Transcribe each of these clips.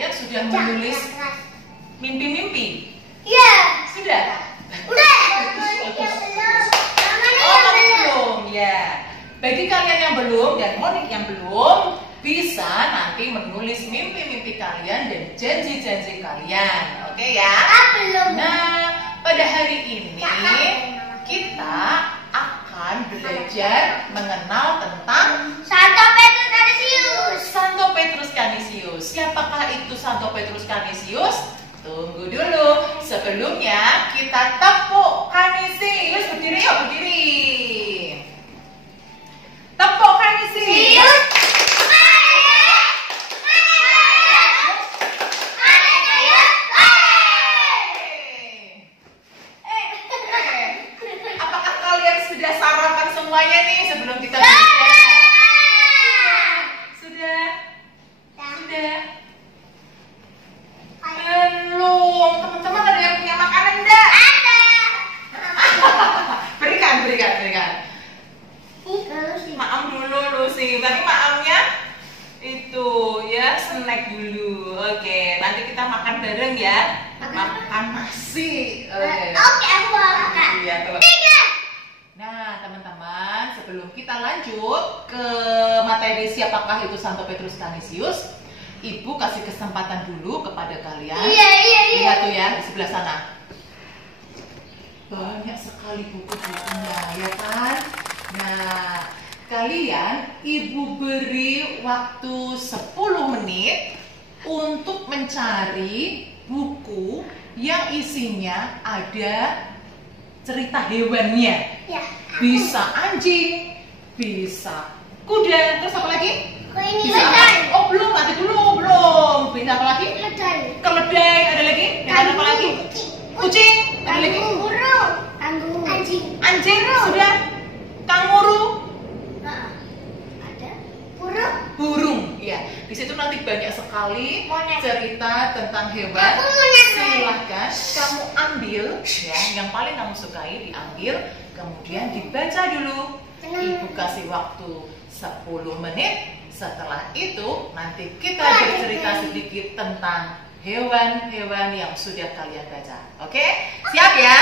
kalian sudah menulis mimpi-mimpi? Iya. Sudah? Udah. Belum ya. Bagi kalian yang belum dan Monik yang belum, bisa nanti menulis mimpi-mimpi kalian dan janji-janji kalian. Oke ya? Belum. Nah, pada hari ini kita akan belajar mengenal tentang Santo Petrus Canisius. Santo Petrus Canisius. Siapakah itu Santo Petrus Canisius? Tunggu dulu. Sebelumnya kita tepuk Canisius. Berdiri yuk, berdiri. Tepuk Canisius. Apakah kalian sudah sarapan semuanya nih sebelum kita belajar? Sudah? Sudah? Belum. Teman-teman ada yang punya makanan enggak? Ada. Berikan. Lucy. Maam dulu Lucy. Tadi maamnya itu ya snack dulu. Oke, nanti kita makan bareng ya. Makan nasi. Oke. Oke, aku mau makan. Iya, tuh. 3. Nah, teman-teman, sebelum kita lanjut ke materi siapakah itu Santo Petrus Canisius, Ibu kasih kesempatan dulu kepada kalian. Iya. Lihat tuh ya di sebelah sana. Banyak sekali buku-bukunya, ya kan? Nah, kalian Ibu beri waktu 10 menit untuk mencari buku yang isinya ada cerita hewannya. Ya. Bisa anjing, bisa kuda, terus apa lagi? Kok ini Bisa apa? Oh belum, nanti dulu, belum. Bisa apa lagi? Keledai, ada lagi? Yang ada apa lagi? Kucing, ada lagi? Burung. Anjing. Anjing, sudah. Kanguru, Ada. Burung. burung. Ya, di situ nanti banyak sekali Monet. cerita tentang hewan. Aku mau nyanyi. Silahkan kamu ambil, ya, yang paling kamu sukai diambil, kemudian dibaca dulu. Ibu kasih waktu 10 menit. Setelah itu nanti kita bercerita sedikit tentang hewan-hewan yang sudah kalian baca. Oke? Siap ya?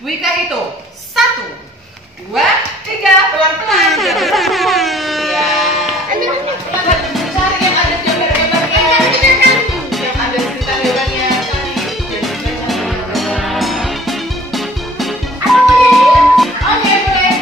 Ibu Ika hitung. 1, 2, 3. Pelan-pelan. Ya. Pelan-pelan. Cari yang ada gambar-gambarnya. Yang ada cerita hewannya. Cari. Jadi baca. Oke, boleh.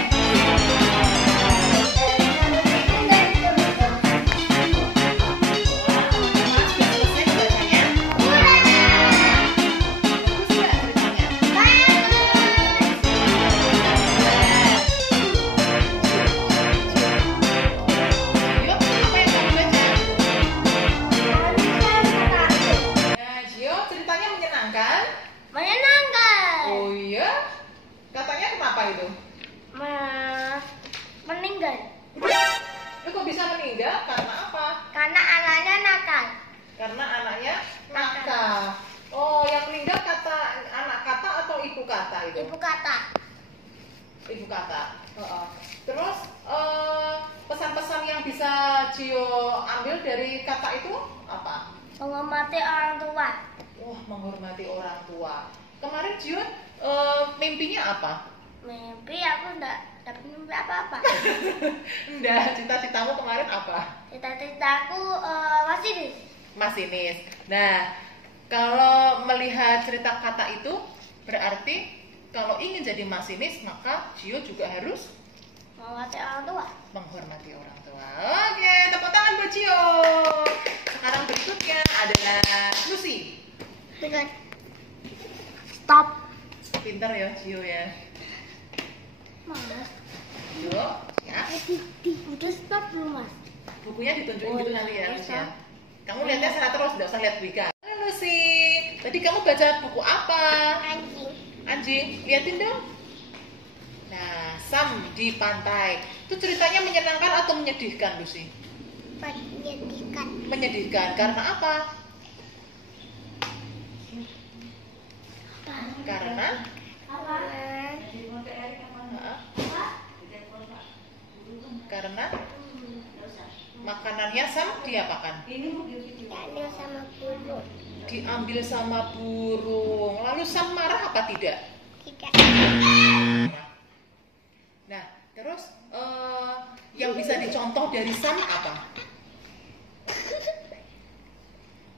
Menyenangkan. Oh iya? Katanya kenapa itu? Meninggal. Lu kok bisa meninggal? Karena apa? Karena anaknya nakal. Karena anaknya nakal. Oh, yang meninggal kata anak kata atau ibu kata itu? Ibu kata. Ibu kata. Terus pesan-pesan yang bisa Gio ambil dari kata itu apa? Menghormati orang tua. Wah, menghormati orang tua. Kemarin Gio mimpinya apa? Mimpi aku enggak dapat mimpi apa-apa. Enggak, cita-citamu kemarin apa? Cita-citaku masinis. Masinis. Nah, kalau melihat cerita kata itu, berarti kalau ingin jadi masinis, maka Gio juga harus Menghormati orang tua. menghormati orang tua. Oke, tepuk tangan buat Gio. Sekarang berikutnya adalah Lucy. Dengan stop. Pintar ya Gio ya. Mas. Gio, ya. Udah stop belum, Mas? Bukunya ditunjukin gitu nanti ya, iya, Lucy ya. Kak. Kamu lihatnya sana terus, nggak usah lihat Wika. Halo Lucy, tadi kamu baca buku apa? Anjing. Anjing, liatin dong. Nah, Sam di pantai. Itu ceritanya menyenangkan atau menyedihkan, Lucy? Menyedihkan. Menyedihkan, karena apa? Karena karena Makanannya diapakan? Diambil sama burung. Diambil sama burung. Lalu Sam marah apa tidak? Tidak. Nah, terus yang bisa dicontoh dari Sam apa?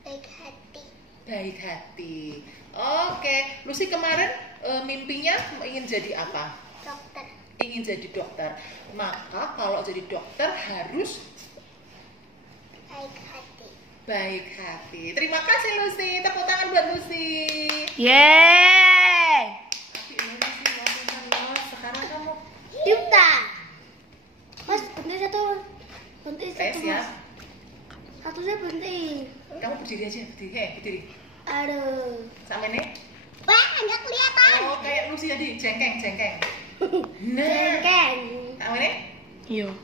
Baik hati. Baik hati. Oke, Lucy kemarin mimpinya ingin jadi apa? Dokter. Ingin jadi dokter. Maka kalau jadi dokter harus Baik hati. baik hati. Terima kasih Lucy. Tepuk tangan buat Lucy. Yeay. Tapi Lucy mau pintar loh. Sekarang kamu Duta. Mas, berhenti satu. Berhenti tes satu, ya. Mas. Satunya berhenti. Kamu berdiri aja, berdiri. Berdiri. Aduh. Sama ini. Wah, nggak kelihatan. Oh, kayak Lucy tadi, jengkeng. Nah, Jengkeng. sama ini. Yo.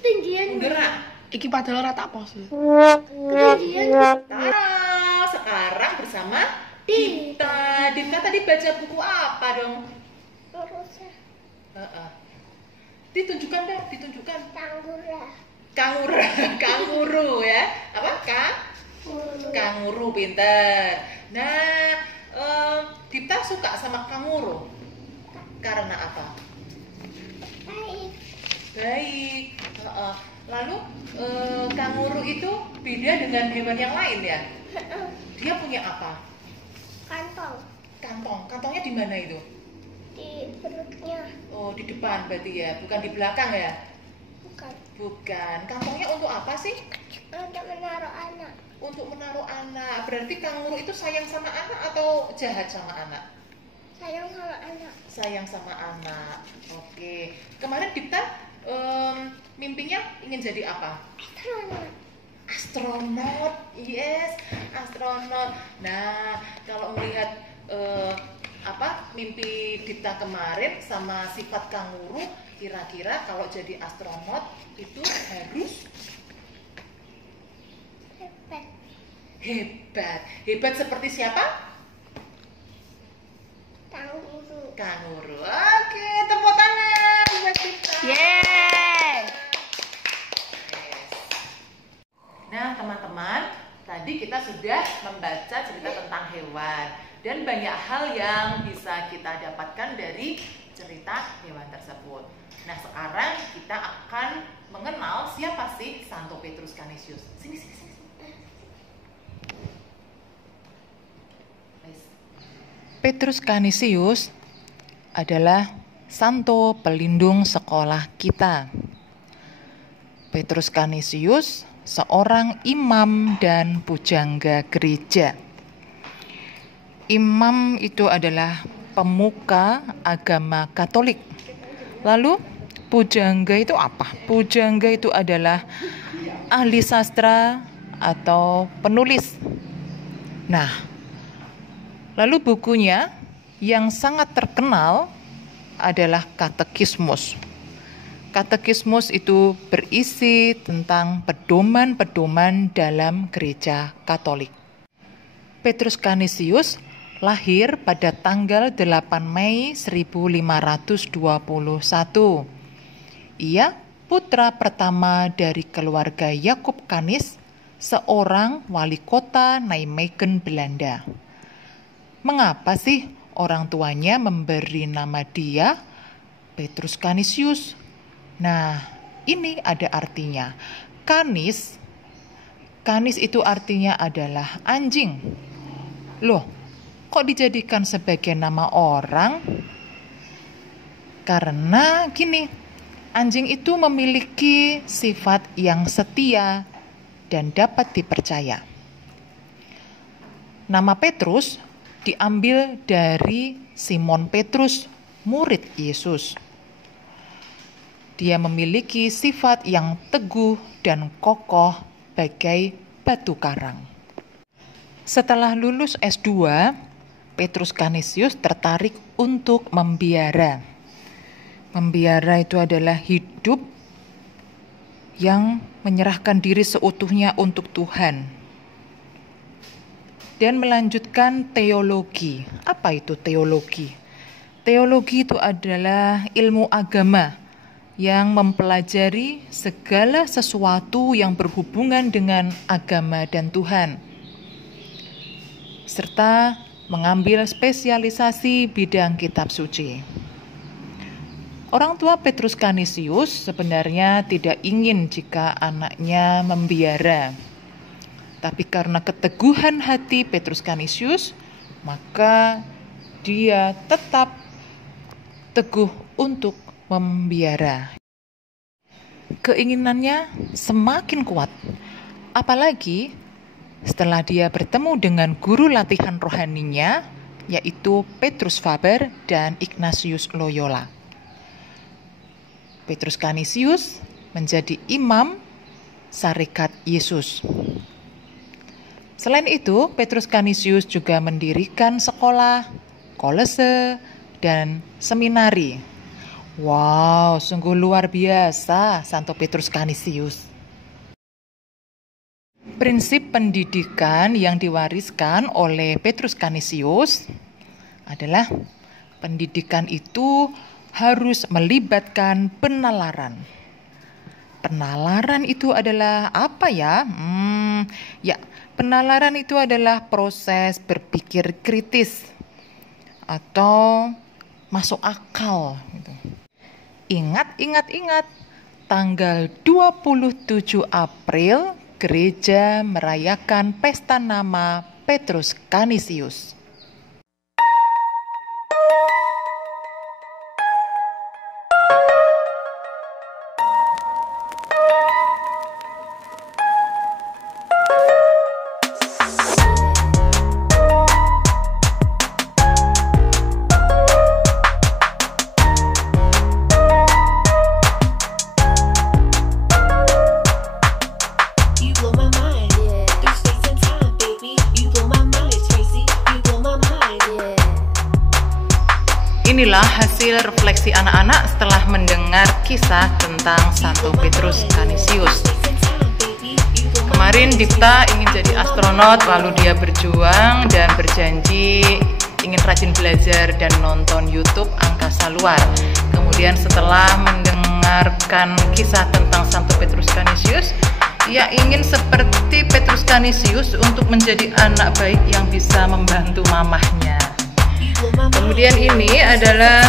Tinggian. Mundur nak. Iki padahal ora tak pos. Ketinggian. Tahu, sekarang bersama Dita. Dita tadi baca buku apa dong? Urusnya. Ditunjukkan dong, ditunjukkan. Tanggura. Kanguru ya. Apa? Kanguru, pinter. Nah, Dita suka sama kanguru. Karena apa? Baik. Baik. Lalu kanguru itu beda dengan hewan yang lain ya? Dia punya apa? Kantong. Kantongnya di mana itu? Di perutnya. Oh, di depan berarti ya, bukan di belakang ya? Bukan. Bukan. Kantongnya untuk apa sih? Untuk menaruh anak. Untuk menaruh anak. Berarti kanguru itu sayang sama anak atau jahat sama anak? Sayang sama anak. Sayang sama anak. Oke. Kemarin Dipta mimpinya ingin jadi apa? Astronot. Astronot. Yes, astronot. Nah, kalau melihat mimpi Dipta kemarin sama sifat kanguru, kira-kira kalau jadi astronot itu harus Hebat. Hebat seperti siapa? Kanguru. Kanguru. Oke, tepuk tangan buat Dipta. Yeay. Yes. Nah, teman-teman, tadi kita sudah membaca cerita tentang hewan dan banyak hal yang bisa kita dapatkan dari cerita hewan tersebut. Nah, sekarang kita akan mengenal siapa sih Santo Petrus Canisius. Sini. Petrus Canisius adalah santo pelindung sekolah kita. Petrus Canisius seorang imam dan pujangga gereja. Imam itu adalah pemuka agama Katolik. Lalu pujangga itu apa? Pujangga itu adalah ahli sastra atau penulis. Nah, lalu bukunya yang sangat terkenal adalah Katekismus. Katekismus itu berisi tentang pedoman-pedoman dalam gereja Katolik. Petrus Canisius lahir pada tanggal 8 Mei 1521. Ia putra pertama dari keluarga Yakub Canis, seorang wali kota Nijmegen, Belanda. Mengapa sih orang tuanya memberi nama dia Petrus Canisius? Nah, ini ada artinya. Canis itu artinya adalah anjing. Loh, kok dijadikan sebagai nama orang? Karena gini, anjing itu memiliki sifat yang setia dan dapat dipercaya. Nama Petrus diambil dari Simon Petrus, murid Yesus. Dia memiliki sifat yang teguh dan kokoh bagai batu karang. Setelah lulus S2, Petrus Canisius tertarik untuk membiara. Membiara itu adalah hidup yang menyerahkan diri seutuhnya untuk Tuhan. Dan melanjutkan teologi. Apa itu teologi? Teologi itu adalah ilmu agama yang mempelajari segala sesuatu yang berhubungan dengan agama dan Tuhan, serta mengambil spesialisasi bidang kitab suci. Orang tua Petrus Canisius sebenarnya tidak ingin jika anaknya membiara. Tapi karena keteguhan hati Petrus Canisius, maka dia tetap teguh untuk membiara. Keinginannya semakin kuat, apalagi setelah dia bertemu dengan guru latihan rohaninya, yaitu Petrus Faber dan Ignatius Loyola. Petrus Canisius menjadi imam Sarekat Yesus. Selain itu, Petrus Canisius juga mendirikan sekolah, kolese, dan seminari. Wow, sungguh luar biasa Santo Petrus Canisius. Prinsip pendidikan yang diwariskan oleh Petrus Canisius adalah pendidikan itu harus melibatkan penalaran. Penalaran itu adalah apa ya? Penalaran itu adalah proses berpikir kritis atau masuk akal. Ingat. Tanggal 27 April, gereja merayakan pesta nama Petrus Canisius. Inilah hasil refleksi anak-anak setelah mendengar kisah tentang Santo Petrus Canisius. Kemarin Dipta ingin jadi astronot, lalu dia berjuang dan berjanji ingin rajin belajar dan nonton YouTube angkasa luar. Kemudian setelah mendengarkan kisah tentang Santo Petrus Canisius, ia ingin seperti Petrus Canisius untuk menjadi anak baik yang bisa membantu mamahnya. Kemudian ini adalah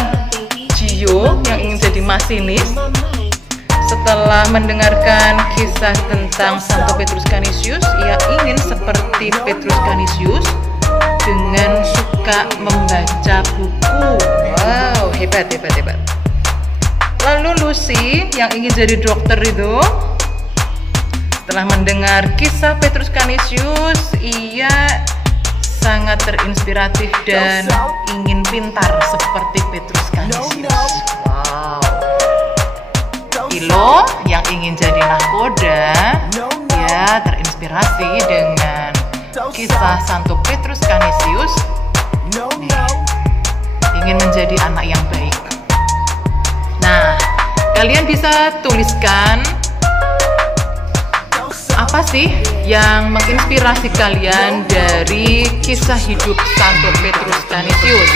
Gio yang ingin jadi masinis. Setelah mendengarkan kisah tentang Santo Petrus Canisius, ia ingin seperti Petrus Canisius dengan suka membaca buku. Wow, hebat. Lalu Lucy yang ingin jadi dokter itu, setelah mendengar kisah Petrus Canisius, ia sangat terinspiratif dan ingin pintar seperti Petrus Canisius. Wow. Ilo yang ingin jadi nahkoda, dia terinspirasi dengan kisah Santo Petrus Canisius. Ingin menjadi anak yang baik. Nah, kalian bisa tuliskan apa sih yang menginspirasi kalian dari kisah hidup Santo Petrus Canisius,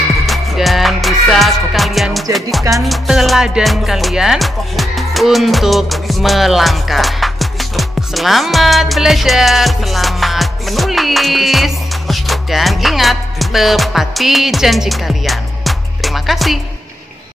dan bisa kalian jadikan teladan kalian untuk melangkah. Selamat belajar, selamat menulis, dan ingat, tepati janji kalian. Terima kasih.